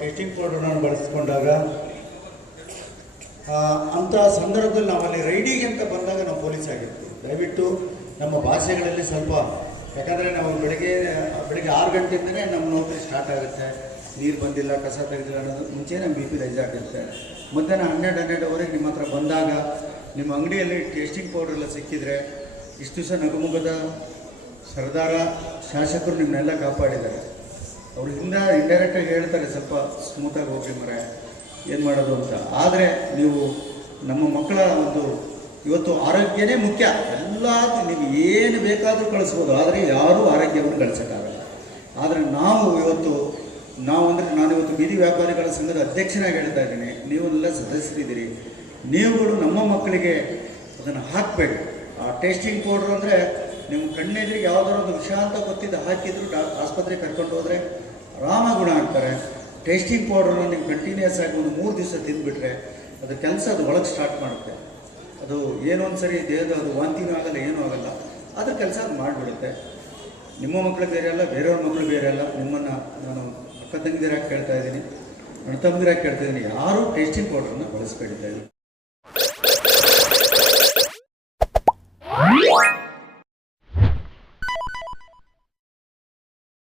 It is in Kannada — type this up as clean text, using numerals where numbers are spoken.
ಟೆಸ್ಟಿಂಗ್ ಪೌಡರ್ನ ಬಳಸ್ಕೊಂಡಾಗ ಅಂಥ ಸಂದರ್ಭದಲ್ಲಿ ನಾವಲ್ಲಿ ರೈಡಿಗೆ ಅಂತ ಬಂದಾಗ ನಾವು ಪೊಲೀಸ್ ಆಗಿರ್ತೀವಿ. ದಯವಿಟ್ಟು ನಮ್ಮ ಭಾಷೆಗಳಲ್ಲಿ ಸ್ವಲ್ಪ, ಯಾಕಂದರೆ ನಾವು ಬೆಳಗ್ಗೆ 6 ಗಂಟೆಯಿಂದಲೇ ನಮ್ಮ ನೌಕರಿ ಸ್ಟಾರ್ಟ್ ಆಗುತ್ತೆ. ನೀರು ಬಂದಿಲ್ಲ, ಕಸ ತೆಗೆದಿಲ್ಲ ಅನ್ನೋದು ಮುಂಚೆ ನಮ್ಮ BP ರೈಸ್ ಆಗಿರುತ್ತೆ. ಮಧ್ಯಾಹ್ನ 12-12ವರೆಗೆ ನಿಮ್ಮ ಹತ್ರ ಬಂದಾಗ ನಿಮ್ಮ ಅಂಗಡಿಯಲ್ಲಿ ಟೇಸ್ಟಿಂಗ್ ಪೌಡರ್ ಎಲ್ಲ ಸಿಕ್ಕಿದರೆ, ಇಷ್ಟು ದಿವಸ ನಗುಮುಗದ ಸರ್ದಾರ ಶಾಸಕರು ನಿಮ್ಮನ್ನೆಲ್ಲ ಕಾಪಾಡಿದ್ದಾರೆ. ಅವ್ರ ಹಿಂದೆ ಇಂಡೈರೆಕ್ಟಾಗಿ ಹೇಳ್ತಾರೆ, ಸ್ವಲ್ಪ ಸ್ಮೂತಾಗಿ ಹೋಗಿ ಮರೆ ಏನು ಮಾಡೋದು ಅಂತ. ಆದರೆ ನೀವು ನಮ್ಮ ಮಕ್ಕಳ ಇವತ್ತು ಆರೋಗ್ಯನೇ ಮುಖ್ಯ. ಎಲ್ಲ ನೀವು ಏನು ಬೇಕಾದರೂ ಕಳಿಸ್ಬೋದು, ಆದರೆ ಯಾರೂ ಆರೋಗ್ಯವನ್ನು ಗಳಿಸೋಕ್ಕಾಗಲ್ಲ. ಆದರೆ ನಾನಿವತ್ತು ಬೀದಿ ವ್ಯಾಪಾರಿಗಳ ಸಂಘದ ಅಧ್ಯಕ್ಷನಾಗಿ ಹೇಳ್ತಾ ಇದ್ದೀನಿ, ನೀವೆಲ್ಲ ಸದಸ್ಯರಿದ್ದೀರಿ. ನೀವುಗಳು ನಮ್ಮ ಮಕ್ಕಳಿಗೆ ಅದನ್ನು ಹಾಕಬೇಡಿ. ಆ ಟೇಸ್ಟಿಂಗ್ ಪೌಡ್ರ್ ಅಂದರೆ ನಿಮ್ಮ ಕಣ್ಣೆದುರಿಗೆ ಯಾವುದಾದ್ರು ಒಂದು ವಿಷ ಅಂತ ಗೊತ್ತಿದ್ದು ಹಾಕಿದ್ರು ಆಸ್ಪತ್ರೆಗೆ ಕರ್ಕೊಂಡು ಹೋದರೆ ಆರಾಮ ಗುಣ ಆಗ್ತಾರೆ. ಟೇಸ್ಟಿಂಗ್ ಪೌಡ್ರನ್ನ ನೀವು ಕಂಟಿನ್ಯೂಸ್ ಆಗಿ ಒಂದು 3 ದಿವಸ ತಿಂದುಬಿಟ್ರೆ ಅದು ಕೆಲಸ ಅದು ಒಳಗೆ ಸ್ಟಾರ್ಟ್ ಮಾಡುತ್ತೆ. ಅದು ಏನೋ ಒಂದು ಸರಿ ದೇಹದ ಅದು ವಾಂತಿನೂ ಆಗಲ್ಲ, ಏನೂ ಆಗಲ್ಲ, ಅದ್ರ ಕೆಲಸ ಅದು ಮಾಡಿಬಿಡುತ್ತೆ. ನಿಮ್ಮ ಮಕ್ಕಳು ಬೇರೆ ಅಲ್ಲ, ಬೇರೆಯವ್ರ ಮಕ್ಕಳು ಬೇರೆ ಅಲ್ಲ. ನಿಮ್ಮನ್ನು ನಾನು ಅಕ್ಕ ತಂಗಿರಾಗಿ ಕೇಳ್ತಾ ಇದ್ದೀನಿ, ಅಣ್ಣ ತಮ್ಮದಿರಾಗಿ ಕೇಳ್ತಾ ಇದ್ದೀನಿ, ಯಾರೂ ಟೇಸ್ಟಿಂಗ್ ಪೌಡ್ರನ್ನ ಬಳಸ್ಬೇಡಿ.